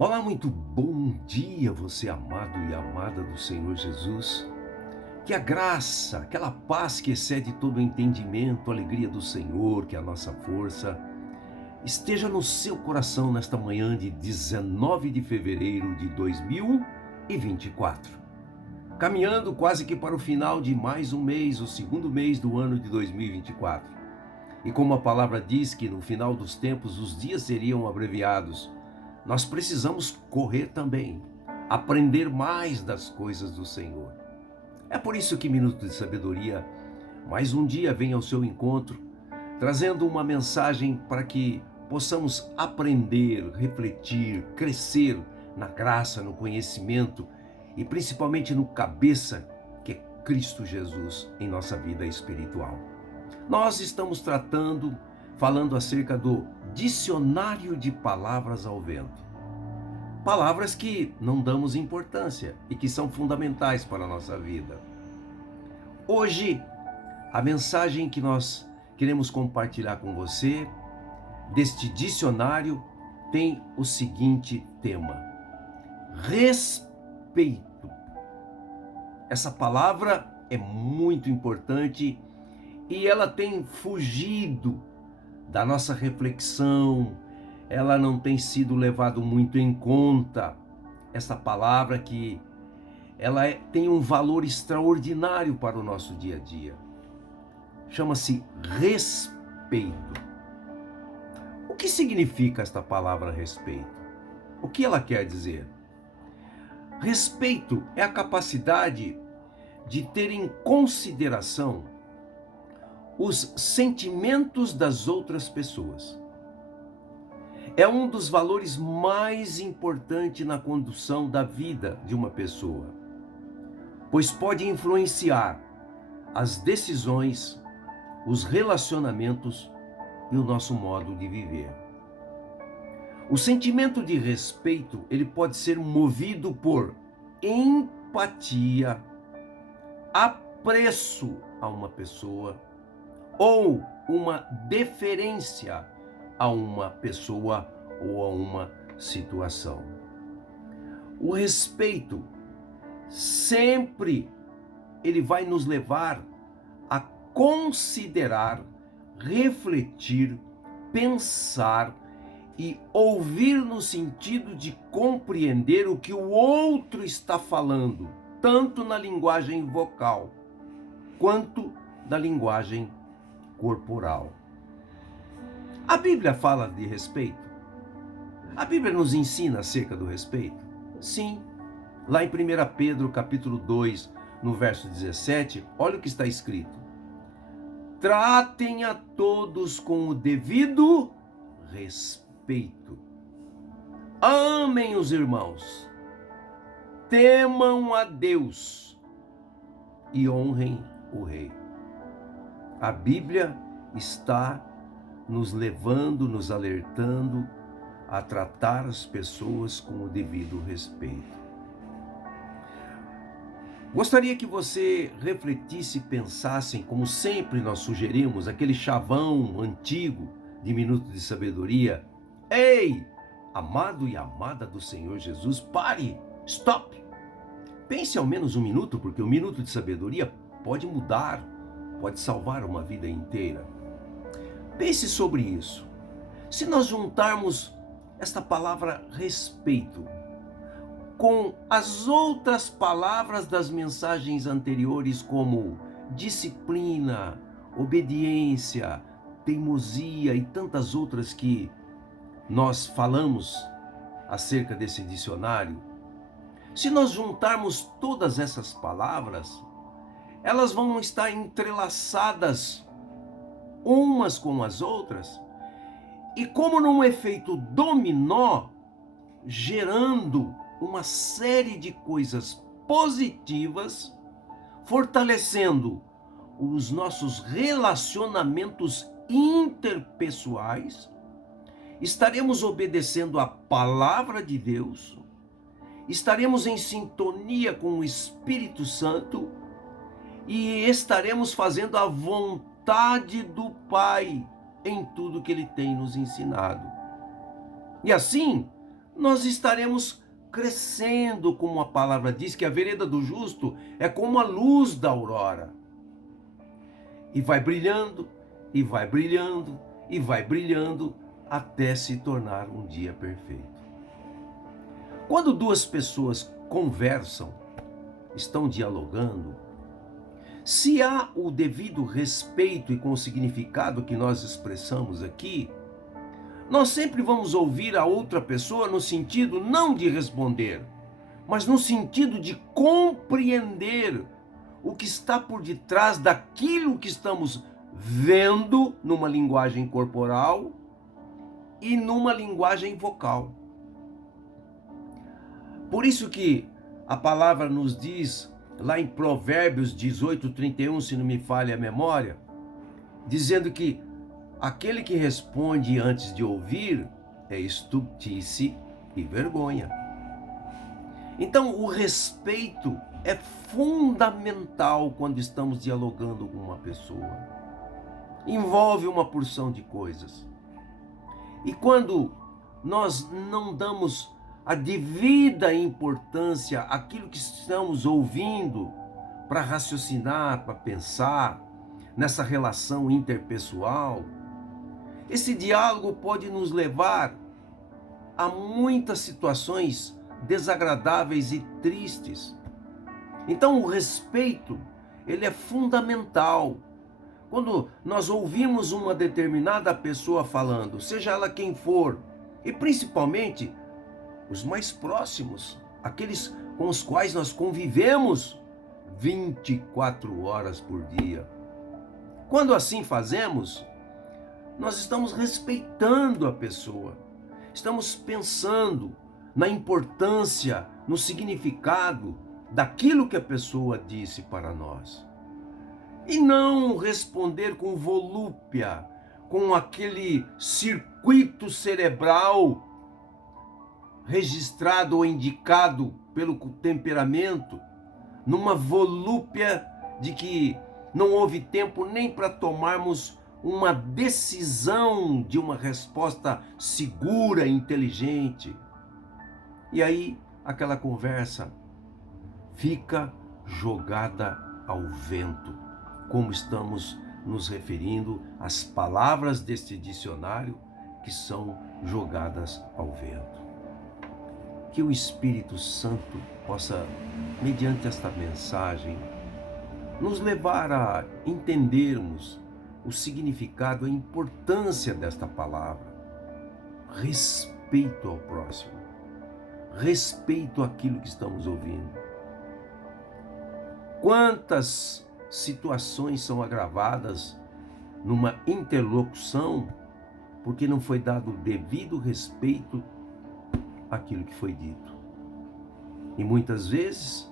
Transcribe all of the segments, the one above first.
Olá, muito bom dia, você amado e amada do Senhor Jesus. Que a graça, aquela paz que excede todo o entendimento, a alegria do Senhor, que é a nossa força, esteja no seu coração nesta manhã de 19 de fevereiro de 2024. Caminhando quase que para o final de mais um mês, o segundo mês do ano de 2024. E como a palavra diz que no final dos tempos os dias seriam abreviados, nós precisamos correr também, aprender mais das coisas do Senhor. É por isso que Minuto de Sabedoria, mais um dia vem ao seu encontro, trazendo uma mensagem para que possamos aprender, refletir, crescer na graça, no conhecimento e principalmente no cabeça que é Cristo Jesus em nossa vida espiritual. Nós estamos falando acerca do dicionário de palavras ao vento. Palavras que não damos importância e que são fundamentais para a nossa vida. Hoje, a mensagem que nós queremos compartilhar com você, deste dicionário, tem o seguinte tema: respeito. Essa palavra é muito importante e ela tem fugido da nossa reflexão, ela não tem sido levado muito em conta. Essa palavra que tem um valor extraordinário para o nosso dia a dia. Chama-se respeito. O que significa esta palavra respeito? O que ela quer dizer? Respeito é a capacidade de ter em consideração os sentimentos das outras pessoas. É um dos valores mais importantes na condução da vida de uma pessoa, pois pode influenciar as decisões, os relacionamentos e o nosso modo de viver. O sentimento de respeito, ele pode ser movido por empatia, apreço a uma pessoa ou uma deferência a uma pessoa ou a uma situação. O respeito sempre ele vai nos levar a considerar, refletir, pensar e ouvir no sentido de compreender o que o outro está falando, tanto na linguagem vocal quanto na linguagem corporal. A Bíblia fala de respeito? A Bíblia nos ensina acerca do respeito? Sim. Lá em 1 Pedro, capítulo 2, no verso 17, olha o que está escrito: tratem a todos com o devido respeito. Amem os irmãos. Temam a Deus e honrem o rei. A Bíblia está nos levando, nos alertando a tratar as pessoas com o devido respeito. Gostaria que você refletisse e pensasse, como sempre nós sugerimos, aquele chavão antigo de Minuto de Sabedoria. Ei, amado e amada do Senhor Jesus, pare, stop. Pense ao menos um minuto, porque o Minuto de Sabedoria pode mudar, pode salvar uma vida inteira. Pense sobre isso. Se nós juntarmos esta palavra respeito com as outras palavras das mensagens anteriores, como disciplina, obediência, teimosia e tantas outras que nós falamos acerca desse dicionário, se nós juntarmos todas essas palavras, elas vão estar entrelaçadas umas com as outras, e como num efeito dominó, gerando uma série de coisas positivas, fortalecendo os nossos relacionamentos interpessoais, estaremos obedecendo a palavra de Deus, estaremos em sintonia com o Espírito Santo e estaremos fazendo a vontade do Pai em tudo que Ele tem nos ensinado. E assim, nós estaremos crescendo, como a palavra diz, que a vereda do justo é como a luz da aurora. E vai brilhando, e vai brilhando, e vai brilhando, até se tornar um dia perfeito. Quando duas pessoas conversam, estão dialogando, se há o devido respeito e com o significado que nós expressamos aqui, nós sempre vamos ouvir a outra pessoa no sentido não de responder, mas no sentido de compreender o que está por detrás daquilo que estamos vendo numa linguagem corporal e numa linguagem vocal. Por isso que a palavra nos diz, lá em Provérbios 18:31, se não me falha a memória, dizendo que aquele que responde antes de ouvir é estultice e vergonha. Então, o respeito é fundamental quando estamos dialogando com uma pessoa. Envolve uma porção de coisas. E quando nós não damos a devida importância àquilo que estamos ouvindo para raciocinar, para pensar nessa relação interpessoal, esse diálogo pode nos levar a muitas situações desagradáveis e tristes. Então, o respeito, ele é fundamental. Quando nós ouvimos uma determinada pessoa falando, seja ela quem for, e principalmente os mais próximos, aqueles com os quais nós convivemos 24 horas por dia. Quando assim fazemos, nós estamos respeitando a pessoa, estamos pensando na importância, no significado daquilo que a pessoa disse para nós. E não responder com volúpia, com aquele circuito cerebral registrado ou indicado pelo temperamento, numa volúpia de que não houve tempo nem para tomarmos uma decisão de uma resposta segura e inteligente. E aí aquela conversa fica jogada ao vento, como estamos nos referindo às palavras deste dicionário que são jogadas ao vento. Que o Espírito Santo possa, mediante esta mensagem, nos levar a entendermos o significado, a importância desta palavra. Respeito ao próximo, respeito àquilo que estamos ouvindo. Quantas situações são agravadas numa interlocução porque não foi dado o devido respeito àquilo que foi dito. E muitas vezes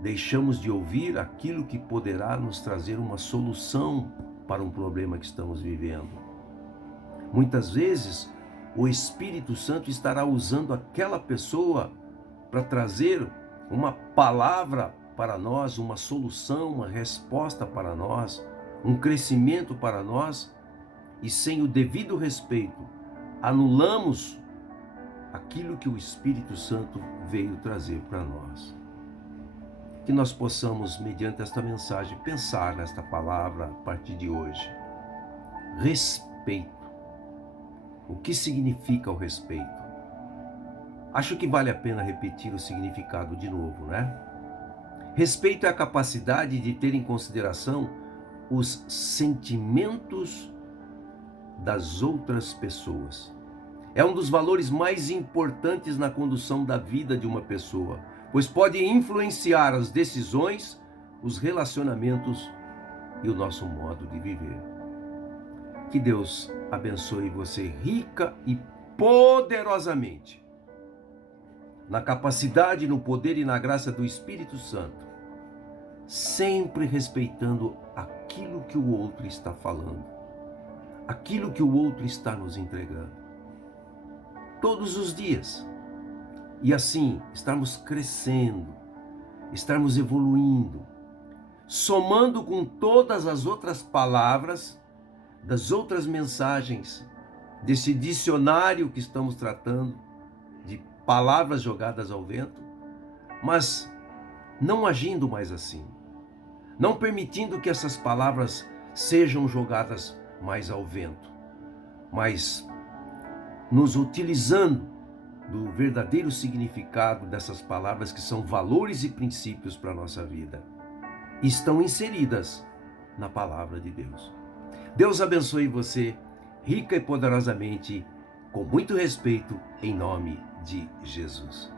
deixamos de ouvir aquilo que poderá nos trazer uma solução para um problema que estamos vivendo. Muitas vezes o Espírito Santo estará usando aquela pessoa para trazer uma palavra para nós, uma solução, uma resposta para nós, um crescimento para nós, e sem o devido respeito, anulamos aquilo que o Espírito Santo veio trazer para nós. Que nós possamos, mediante esta mensagem, pensar nesta palavra a partir de hoje. Respeito. O que significa o respeito? Acho que vale a pena repetir o significado de novo, né? Respeito é a capacidade de ter em consideração os sentimentos das outras pessoas. É um dos valores mais importantes na condução da vida de uma pessoa, pois pode influenciar as decisões, os relacionamentos e o nosso modo de viver. Que Deus abençoe você rica e poderosamente, na capacidade, no poder e na graça do Espírito Santo, sempre respeitando aquilo que o outro está falando, aquilo que o outro está nos entregando, todos os dias. E assim, estarmos crescendo, estarmos evoluindo, somando com todas as outras palavras, das outras mensagens, desse dicionário que estamos tratando, de palavras jogadas ao vento, mas não agindo mais assim, não permitindo que essas palavras sejam jogadas mais ao vento, mas nos utilizando do verdadeiro significado dessas palavras, que são valores e princípios para a nossa vida. Estão inseridas na palavra de Deus. Deus abençoe você rica e poderosamente, com muito respeito, em nome de Jesus.